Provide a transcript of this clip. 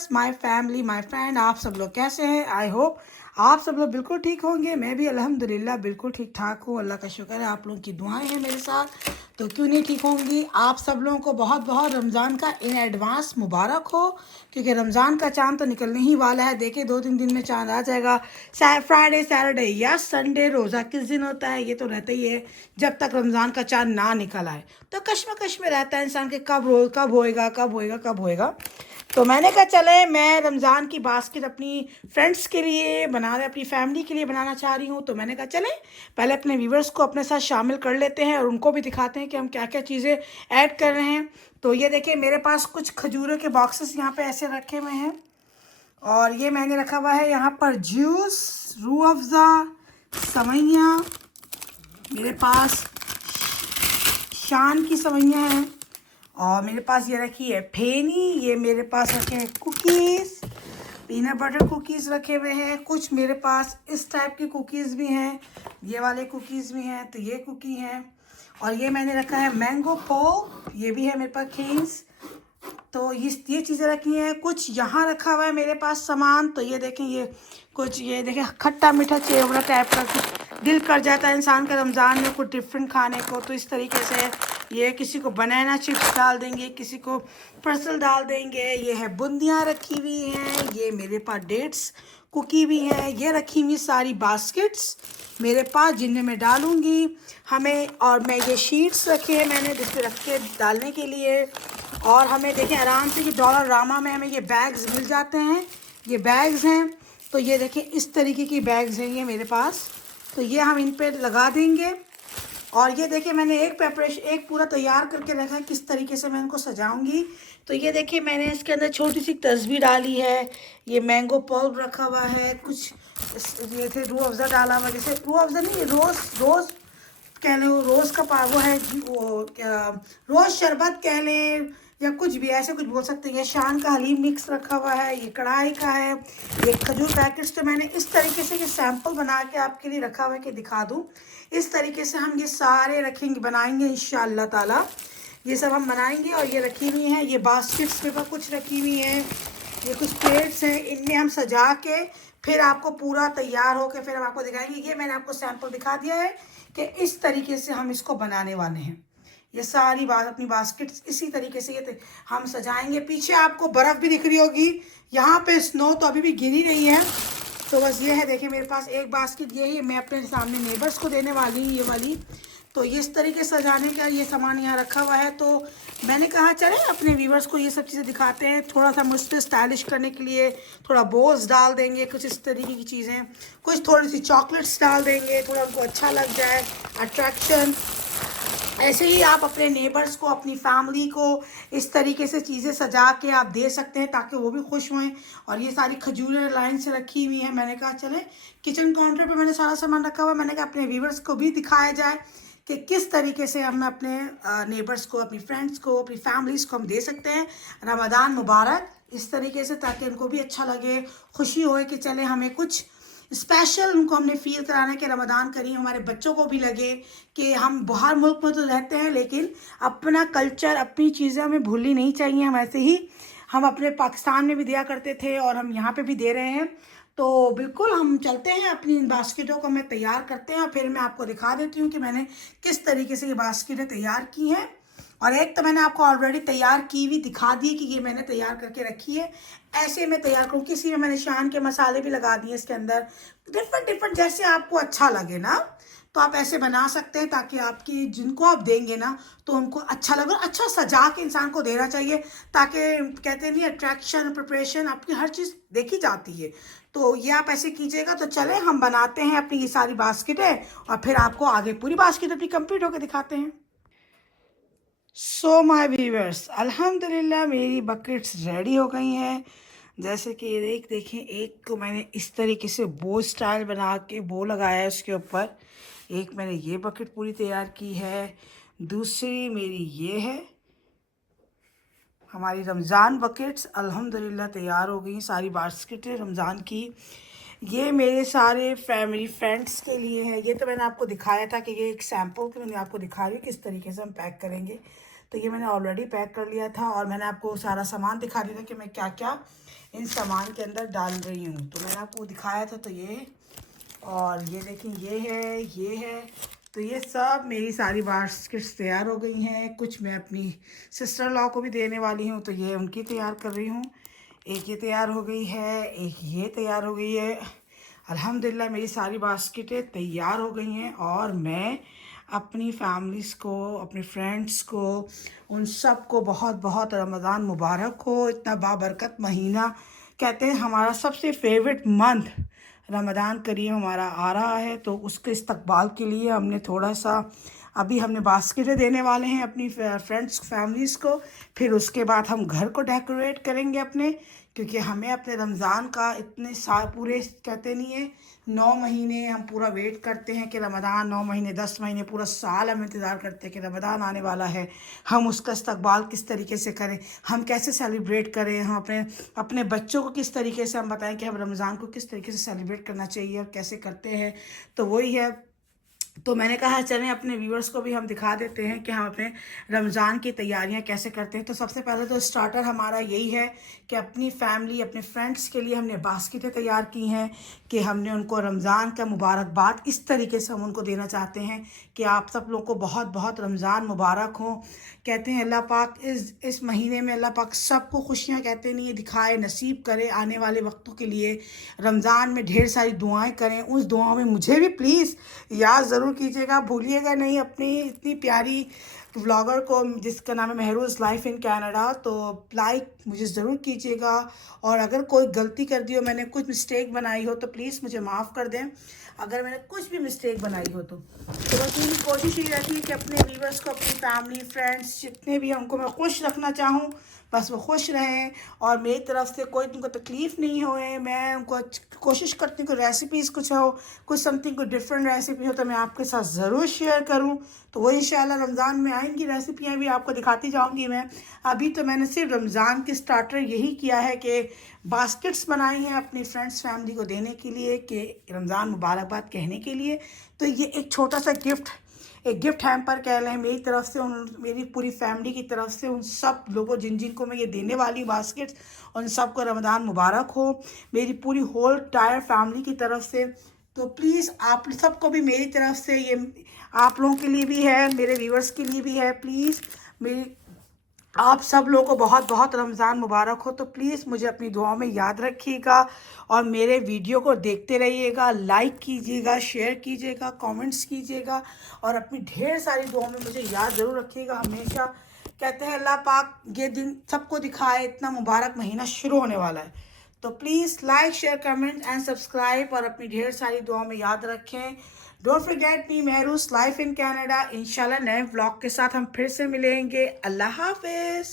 Viewers, my family, my friend, आप सब लोग कैसे हैं? आई होप आप सब लोग बिल्कुल ठीक होंगे। मैं भी अल्हम्दुलिल्लाह बिल्कुल ठीक ठाक हूँ। अल्लाह का शुक्र है, आप लोगों की दुआएं हैं मेरे साथ, तो क्यों नहीं ठीक होंगी। आप सब लोगों को बहुत बहुत रमज़ान का इन एडवांस मुबारक हो, क्योंकि रमज़ान का चांद तो निकलने ही वाला है। देखिए 2-3 दिन में चांद आ जाएगा। फ्राइडे, सैटरडे या संडे, रोज़ा किस दिन होता है ये तो रहता ही है। जब तक रमज़ान का चांद ना निकल आए तो कश्मकश में रहता है इंसान के कब होएगा, कब होएगा, कब होएगा। तो मैंने कहा चले मैं रमज़ान की बास्केट अपनी फ्रेंड्स के लिए बना रहे, अपनी फैमिली के लिए बनाना चाह रही हूँ। तो मैंने कहा चले पहले अपने व्यूवर्स को अपने साथ शामिल कर लेते हैं और उनको भी दिखाते हैं कि हम क्या क्या चीज़ें ऐड कर रहे हैं। तो ये देखिए मेरे पास कुछ खजूरों के बॉक्सेस यहाँ पे ऐसे रखे हुए हैं, और ये मैंने रखा हुआ है यहाँ पर जूस, रूह अफ़ज़ा, सवैयाँ, मेरे पास शान की सवैयाँ हैं, और मेरे पास ये रखी है फेनी, ये मेरे पास रखे हैं कुकीज़, पीनट बटर कुकीज़ रखे हुए हैं। कुछ मेरे पास इस टाइप की कुकीज़ भी हैं, ये वाले कुकीज़ भी हैं, तो ये कुकी हैं। और ये मैंने रखा है मैंगो पो, ये भी है मेरे पास खींस। तो ये चीज़ें रखी हैं। कुछ यहाँ रखा हुआ है मेरे पास सामान। तो ये देखें, ये कुछ ये देखें खट्टा मीठा चेवड़ा टाइप का, कुछ दिल कर जाता है इंसान का रमज़ान में कुछ डिफरेंट खाने को। तो इस तरीके से ये किसी को बनाना चिप्स डाल देंगे, किसी को पर्सल डाल देंगे। ये है बूंदियाँ रखी हुई हैं, ये मेरे पास डेट्स कुकी भी हैं, ये रखी हुई सारी बास्केट्स मेरे पास जिनमें मैं डालूँगी हमें। और मैं ये शीट्स रखे हैं मैंने जिसपे रख के डालने के लिए। और हमें देखें आराम से कि डॉलर रामा में हमें ये बैग्स मिल जाते हैं, ये बैग्स हैं। तो ये देखें इस तरीके की बैग्स हैं ये मेरे पास, तो ये हम इन पे लगा देंगे। और ये देखिए मैंने एक पूरा तैयार करके रखा है किस तरीके से मैं इनको सजाऊंगी। तो ये देखिए मैंने इसके अंदर छोटी सी तस्वीर डाली है, ये मैंगो पल्प रखा हुआ है, कुछ ये थे रूह अफ़ज़ा डाला हुआ, जैसे रूह अफ़ज़ा नहीं, रोज़ कह लें, रोज़ का वो है वो क्या, रोज़ शरबत कह लें या कुछ भी ऐसे कुछ बोल सकते हैं। ये शान का हलीम मिक्स रखा हुआ है, ये कढ़ाई का है, ये खजूर पैकेट्स। तो मैंने इस तरीके से ये सैंपल बना के आपके लिए रखा हुआ है कि दिखा दूँ। इस तरीके से हम ये सारे रखेंगे, बनाएंगे इंशाअल्लाह ताला। ये सब हम बनाएंगे। और ये रखी हुई हैं, ये बास्केट्स में कुछ रखी हुई हैं, ये कुछ प्लेट्स हैं, इनमें हम सजा के फिर आपको पूरा तैयार होकर फिर हम आपको दिखाएंगे। ये मैंने आपको सैंपल दिखा दिया है कि इस तरीके से हम इसको बनाने वाले हैं। ये सारी बात अपनी बास्केट्स इसी तरीके से ये हम सजाएंगे। पीछे आपको बर्फ़ भी दिख रही होगी, यहाँ पे स्नो तो अभी भी गिरी नहीं है। तो बस ये है, देखिए मेरे पास एक बास्केट ये ही मैं अपने सामने नेबर्स को देने वाली हूँ, ये वाली। तो ये इस तरीके से सजाने का ये सामान यहाँ रखा हुआ है। तो मैंने कहा चले अपने व्यूवर्स को ये सब चीज़ें दिखाते हैं, थोड़ा सा मुझ पर स्टाइलिश करने के लिए थोड़ा बोल्स डाल देंगे, कुछ इस तरीके की चीज़ें, कुछ थोड़ी सी चॉकलेट्स डाल देंगे, थोड़ा उनको अच्छा लग जाए, अट्रैक्शन। ऐसे ही आप अपने नेबर्स को, अपनी फैमिली को इस तरीके से चीज़ें सजा के आप दे सकते हैं ताकि वो भी खुश हों। और ये सारी खजूरें लाइन से रखी हुई हैं। मैंने कहा चले किचन काउंटर पे मैंने सारा सामान रखा हुआ है, मैंने कहा अपने व्यूवर्स को भी दिखाया जाए कि किस तरीके से हम अपने नेबर्स को, अपनी फ्रेंड्स को, अपनी फैमिलीज़ को हम दे सकते हैं रमज़ान मुबारक इस तरीके से, ताकि उनको भी अच्छा लगे, खुशी होए कि चले हमें कुछ स्पेशल उनको हमने फील कराना कि रमज़ान करीम। हमारे बच्चों को भी लगे कि हम बाहर मुल्क में तो रहते हैं लेकिन अपना कल्चर, अपनी चीज़ें हमें भूलनी नहीं चाहिए। हम ऐसे ही हम अपने पाकिस्तान में भी दिया करते थे और हम यहाँ पे भी दे रहे हैं। तो बिल्कुल हम चलते हैं अपनी इन बास्केटों को हमें तैयार करते हैं, और फिर मैं आपको दिखा देती हूँ कि मैंने किस तरीके से ये बास्केटें तैयार की हैं। और एक तो मैंने आपको ऑलरेडी तैयार की हुई दिखा दी कि ये मैंने तैयार करके रखी है। ऐसे मैं तैयार करूँ, किसी में मैंने शान के मसाले भी लगा दिए इसके अंदर, डिफरेंट जैसे आपको अच्छा लगे ना, तो आप ऐसे बना सकते हैं ताकि आपकी जिनको आप देंगे ना तो उनको अच्छा लगे। अच्छा सजा के इंसान को देना चाहिए ताकि कहते नहीं अट्रैक्शन, प्रिपरेशन, आपकी हर चीज़ देखी जाती है। तो ये आप ऐसे कीजिएगा। तो चले हम बनाते हैं अपनी ये सारी बास्केटें और फिर आपको आगे पूरी बास्केट अपनी कंप्लीट होकर दिखाते हैं। सो माय व्यूवर्स, अल्हम्दुलिल्लाह मेरी बकेट्स रेडी हो गई हैं। जैसे कि ये देखें, एक को मैंने इस तरीके से बो स्टाइल बना के बो लगाया है उसके ऊपर। एक मैंने ये बकेट पूरी तैयार की है, दूसरी मेरी ये है। हमारी रमज़ान बकेट्स अल्हम्दुलिल्लाह तैयार हो गई सारी बास्केटें रमज़ान की। ये मेरे सारे फैमिली फ्रेंड्स के लिए है। ये तो मैंने आपको दिखाया था कि ये एक सैम्पल कि मैंने आपको दिखा रही हूँ किस तरीके से हम पैक करेंगे। तो ये मैंने ऑलरेडी पैक कर लिया था और मैंने आपको सारा सामान दिखा दिया था कि मैं क्या क्या इन सामान के अंदर डाल रही हूँ। तो मैंने आपको दिखाया था। तो ये और ये देखें, ये है। तो ये सब मेरी सारी बास्केट्स तैयार हो गई हैं। कुछ मैं अपनी सिस्टर लॉ को भी देने वाली हूँ, तो ये उनकी तैयार कर रही हूँ। एक ये तैयार हो गई है, एक ये तैयार हो गई है। अल्हम्दुलिल्लाह मेरी सारी बास्केटें तैयार हो गई हैं और मैं अपनी फैमिलीज़ को, अपने फ्रेंड्स को, उन सब को बहुत बहुत रमज़ान मुबारक हो। इतना बाबरकत महीना, कहते हैं हमारा सबसे फेवरेट मंथ रमज़ान करीम हमारा आ रहा है, तो उसके इस्तकबाल के लिए हमने थोड़ा सा अभी हमने बास्केटें देने वाले हैं अपनी फ्रेंड्स फैमिलीज़ को। फिर उसके बाद हम घर को डेकोरेट करेंगे अपने, क्योंकि हमें अपने रमज़ान का इतने साल पूरे कहते नहीं है 9 महीने हम पूरा वेट करते हैं कि रमज़ान 9 महीने 10 महीने पूरा साल हम इंतज़ार करते हैं कि रमज़ान आने वाला है, हम उसका इस्तकबाल किस तरीके से करें, हम कैसे सेलिब्रेट करें, हम अपने अपने बच्चों को किस तरीके से हम बताएं कि हम रमज़ान को किस तरीके से सेलिब्रेट करना चाहिए और कैसे करते हैं। तो वही है। तो मैंने कहा चलें अपने व्यूअर्स को भी हम दिखा देते हैं कि हम अपने रमज़ान की तैयारियां कैसे करते हैं। तो सबसे पहले तो स्टार्टर हमारा यही है कि अपनी फैमिली, अपने फ्रेंड्स के लिए हमने बास्केटें तैयार की हैं कि हमने उनको रमज़ान का मुबारकबाद इस तरीके से हम उनको देना चाहते हैं कि आप सब लोगों को बहुत बहुत रमज़ान मुबारक हो। कहते हैं अल्लाह पाक इस महीने में अल्लाह पाक सबको खुशियाँ कहते नहीं दिखाए, नसीब करे आने वाले वक्तों के लिए। रमज़ान में ढेर सारी दुआएं करें, उस दुआओं में मुझे भी प्लीज़ याद ज़रूर कीजिएगा, भूलिएगा नहीं अपनी इतनी प्यारी व्लॉगर को जिसका नाम है महरूज़ लाइफ इन कनाडा। तो लाइक मुझे ज़रूर कीजिएगा, और अगर कोई गलती कर दी हो, मैंने कुछ मिस्टेक बनाई हो, तो प्लीज़ मुझे माफ़ कर दें अगर मैंने कुछ भी मिस्टेक बनाई हो। तो बस मेरी कोशिश ये रहती है कि अपने व्यूअर्स को, अपनी फैमिली फ्रेंड्स जितने भी हमको मैं खुश रखना चाहूँ, बस वो खुश रहें और मेरी तरफ से कोई तुमको तकलीफ़ नहीं होए। मैं उनको कोशिश करती हूँ कि रेसिपीज़ कुछ हो, कुछ समथिंग कोई डिफरेंट रेसिपी हो तो मैं आपके साथ ज़रूर शेयर करूँ। तो वो इंशाल्लाह रमज़ान में आएंगी रेसिपियाँ भी आपको दिखाती जाऊँगी मैं। अभी तो मैंने सिर्फ रमज़ान की स्टार्टर यही किया है कि बास्केट्स बनाई हैं अपनी फ्रेंड्स फैमिली को देने के लिए, कि रमज़ान मुबारकबाद कहने के लिए। तो ये एक छोटा सा गिफ्ट, एक गिफ्ट हैम्पर कह लें मेरी तरफ से, मेरी पूरी फैमिली की तरफ से उन सब लोगों जिन जिन को मैं ये देने वाली बास्केट्स, उन सब को रमज़ान मुबारक हो मेरी पूरी होल टायर फैमिली की तरफ से। तो प्लीज़ आप सबको भी मेरी तरफ से, ये आप लोगों के लिए भी है, मेरे व्यूअर्स के लिए भी है, प्लीज़ मेरी आप सब लोगों को बहुत बहुत रमज़ान मुबारक हो। तो प्लीज़ मुझे अपनी दुआओं में याद रखिएगा और मेरे वीडियो को देखते रहिएगा, लाइक कीजिएगा, शेयर कीजिएगा, कमेंट्स कीजिएगा और अपनी ढेर सारी दुआओं में मुझे याद ज़रूर रखिएगा हमेशा। कहते हैं अल्लाह पाक ये दिन सबको दिखाए, इतना मुबारक महीना शुरू होने वाला है। तो please like share comment and subscribe और अपनी ढेर सारी दुआओं में याद रखें। Don't forget me Mahrooz life in Canada. इंशाल्लाह नए व्लॉग के साथ हम फिर से मिलेंगे। अल्लाह हाफिज़।